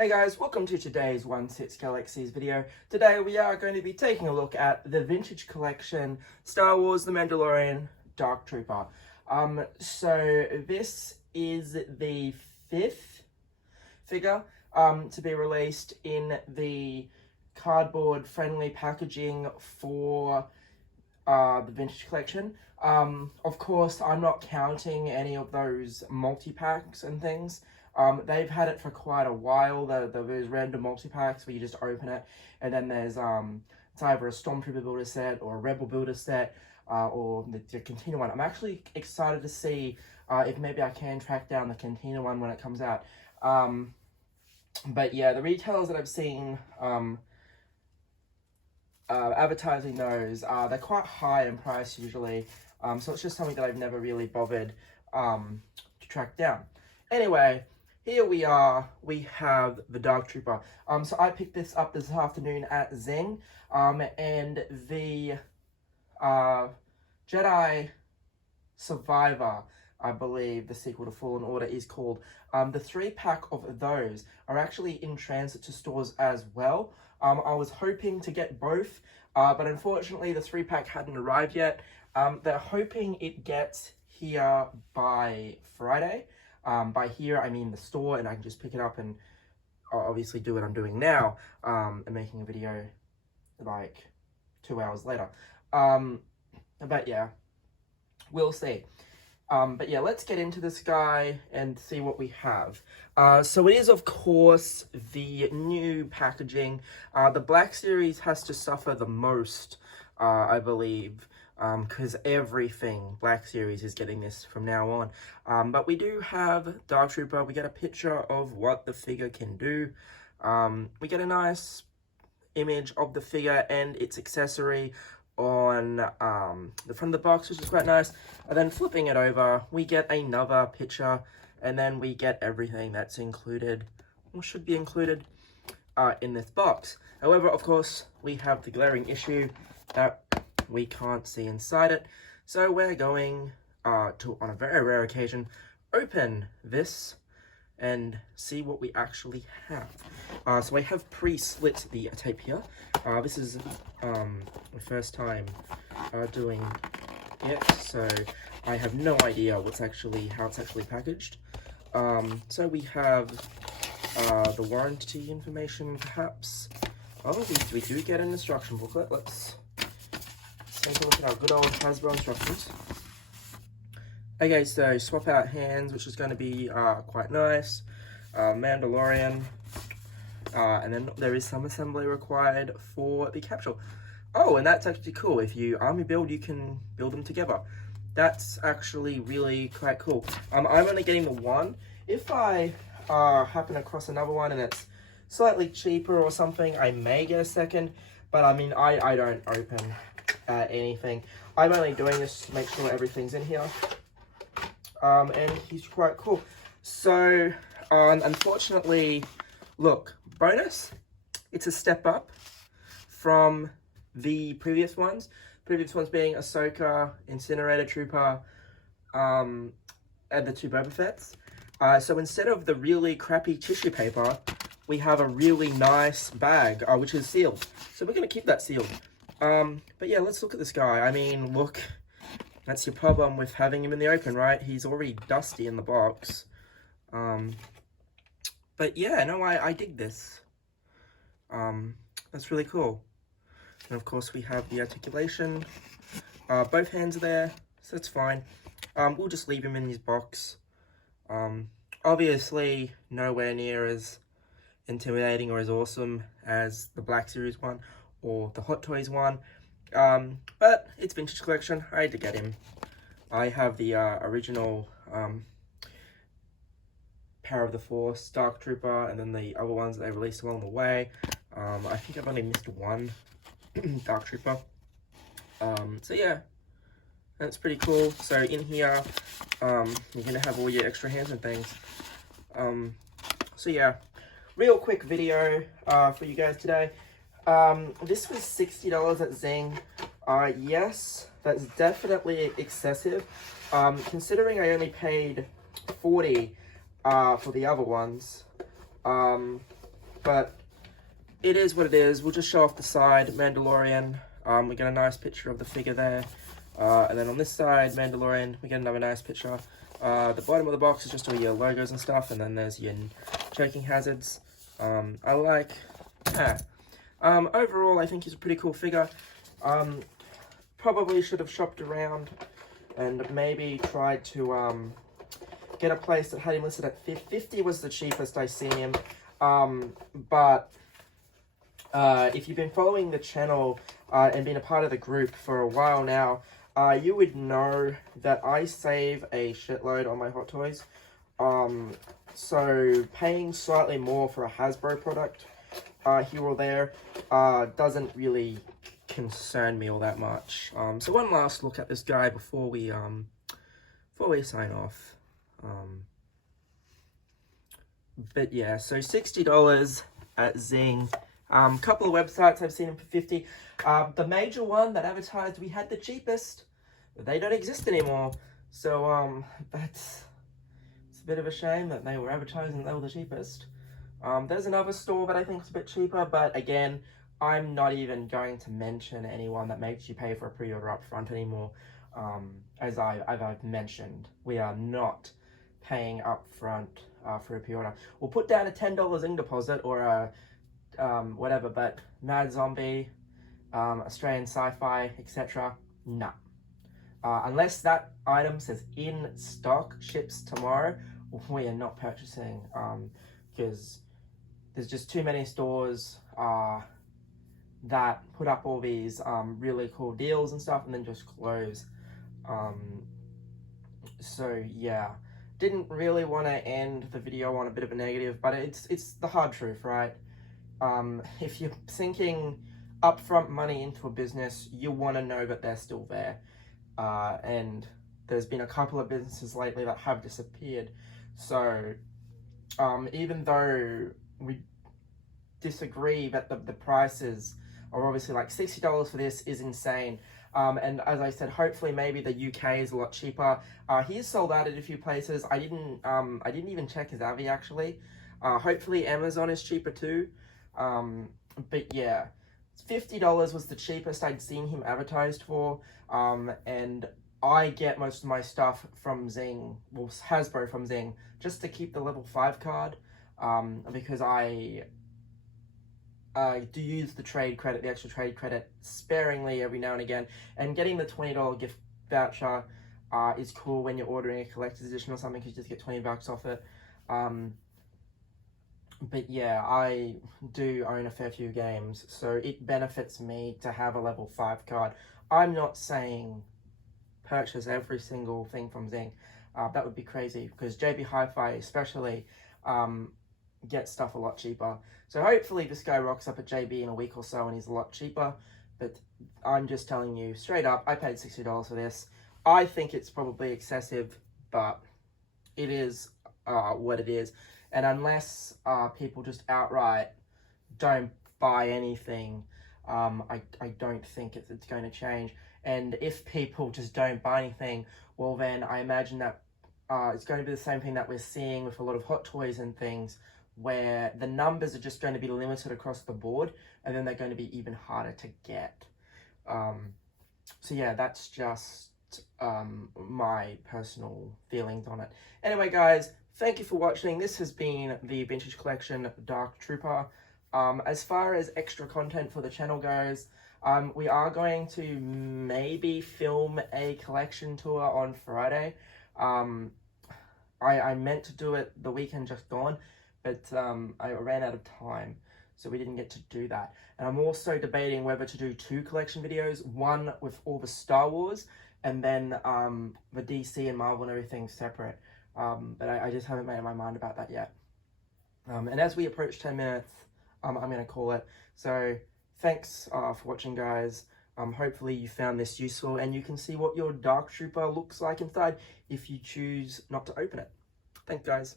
Hey guys, welcome to today's 1/6 Galaxies video. Today we are going to be taking a look at the vintage collection Star Wars The Mandalorian Dark Trooper. So this is the 5th figure to be released in the cardboard friendly packaging for the vintage collection. Of course, I'm not counting any of those multi-packs and things. They've had it for quite a while. There's random multi-packs where you just open it, and then there's it's either a Stormtrooper builder set or a Rebel builder set, or the Cantina one. I'm actually excited to see if maybe I can track down the Cantina one when it comes out. But yeah, the retailers that I've seen advertising those, they're quite high in price usually, so it's just something that I've never really bothered to track down. Anyway, here we are, we have the Dark Trooper. So I picked this up this afternoon at Zing, and the Jedi Survivor, I believe the sequel to Fallen Order is called. The 3-pack of those are actually in transit to stores as well. I was hoping to get both, but unfortunately the 3-pack hadn't arrived yet. They're hoping it gets here by Friday. By here, I mean the store, and I can just pick it up and obviously do what I'm doing now, and making a video like 2 hours later. But yeah, we'll see. But yeah, let's get into this guy and see what we have. So it is, of course, the new packaging. The Black Series has to suffer the most, I believe, because everything Black Series is getting this from now on. But we do have Dark Trooper. We get a picture of what the figure can do. We get a nice image of the figure and its accessory on the front of the box, which is quite nice. And then flipping it over, we get another picture, and then we get everything that's included, or should be included, in this box. However, of course, we have the glaring issue that we can't see inside it, so we're going to, on a very rare occasion, open this and see what we actually have. So I have pre-slit the tape here. This is my first time doing it, so I have no idea how it's actually packaged. So we have the warranty information, perhaps. Oh, we do get an instruction booklet. Let's take a look at our good old Hasbro instructions. Okay, so swap out hands, which is going to be quite nice. Mandalorian. And then there is some assembly required for the capsule. Oh, and that's actually cool. If you army build, you can build them together. That's actually really quite cool. I'm only getting the one. If I happen across another one and it's slightly cheaper or something, I may get a second. But I mean, I don't open anything. I'm only doing this to make sure everything's in here. And he's quite cool. So, unfortunately, look, bonus, it's a step up from the previous ones. Previous ones being Ahsoka, Incinerator Trooper, and the 2 Boba Fett's. So instead of the really crappy tissue paper, we have a really nice bag, which is sealed. So we're going to keep that sealed. But yeah, let's look at this guy. I mean, look, that's your problem with having him in the open, right? He's already dusty in the box. But yeah, no, I dig this. That's really cool. And of course we have the articulation. Both hands are there, so that's fine. We'll just leave him in his box. Obviously, nowhere near as intimidating or as awesome as the Black Series one or the Hot Toys one. But it's vintage collection. I had to get him. I have the original Power of the Force Dark Trooper, and then the other ones that they released along the way. I think I've only missed one Dark Trooper. So yeah, that's pretty cool. So in here, you're gonna have all your extra hands and things. So yeah, real quick video for you guys today. This was $60 at Zing. Yes, that's definitely excessive. Considering I only paid $40 for the other ones. but it is what it is. We'll just show off the side, Mandalorian. We get a nice picture of the figure there. And then on this side, Mandalorian, we get another nice picture. The bottom of the box is just all your logos and stuff, and then there's your choking hazards. I like that. Overall, I think he's a pretty cool figure. Probably should have shopped around and maybe tried to get a place that had him listed at 50 was the cheapest I seen him. But if you've been following the channel and been a part of the group for a while now, you would know that I save a shitload on my Hot Toys. So paying slightly more for a Hasbro product here or there doesn't really concern me all that much. So one last look at this guy before we sign off. But yeah, so $60 at Zing. Couple of websites I've seen him for 50. The major one that advertised we had the cheapest, they don't exist anymore. So it's a bit of a shame that they were advertising they were the cheapest. There's another store that I think is a bit cheaper, but again, I'm not even going to mention anyone that makes you pay for a pre-order up front anymore. As I've mentioned, we are not paying up front for a pre-order. We'll put down a $10 in deposit or a whatever, but Mad Zombie, Australian Sci-Fi, etc. Nah. Unless that item says in stock, ships tomorrow, we are not purchasing, because there's just too many stores that put up all these really cool deals and stuff and then just close. So yeah, didn't really want to end the video on a bit of a negative, but it's the hard truth, right? If you're sinking upfront money into a business, you want to know that they're still there. And there's been a couple of businesses lately that have disappeared. So even though we disagree that the prices are obviously like $60 for this is insane. And as I said, hopefully maybe the UK is a lot cheaper. He is sold out at a few places. I didn't even check his Avi actually. Hopefully Amazon is cheaper too. But yeah, $50 was the cheapest I'd seen him advertised for. And I get most of my stuff from Zing, well, Hasbro from Zing, just to keep the level 5 card, because I do use the trade credit, the extra trade credit, sparingly every now and again, and getting the $20 gift voucher is cool when you're ordering a collector's edition or something, because you just get 20 bucks off it. But yeah, I do own a fair few games, so it benefits me to have a level 5 card. I'm not saying purchase every single thing from Zing. That would be crazy, because JB Hi-Fi especially gets stuff a lot cheaper. So hopefully this guy rocks up at JB in a week or so and he's a lot cheaper. But I'm just telling you straight up, I paid $60 for this. I think it's probably excessive, but it is what it is. And unless people just outright don't buy anything, I don't think it's going to change. And if people just don't buy anything, well then I imagine that it's going to be the same thing that we're seeing with a lot of Hot Toys and things, where the numbers are just going to be limited across the board, and then they're going to be even harder to get. So yeah, that's just my personal feelings on it. Anyway guys, thank you for watching. This has been the Vintage Collection Dark Trooper. As far as extra content for the channel goes, we are going to maybe film a collection tour on Friday. I meant to do it the weekend just gone, but I ran out of time, so we didn't get to do that. And I'm also debating whether to do 2 collection videos, one with all the Star Wars, and then the DC and Marvel and everything separate. But I just haven't made up my mind about that yet. And as we approach 10 minutes, I'm going to call it. So thanks for watching, guys. Hopefully you found this useful and you can see what your Dark Trooper looks like inside if you choose not to open it. Thanks, guys.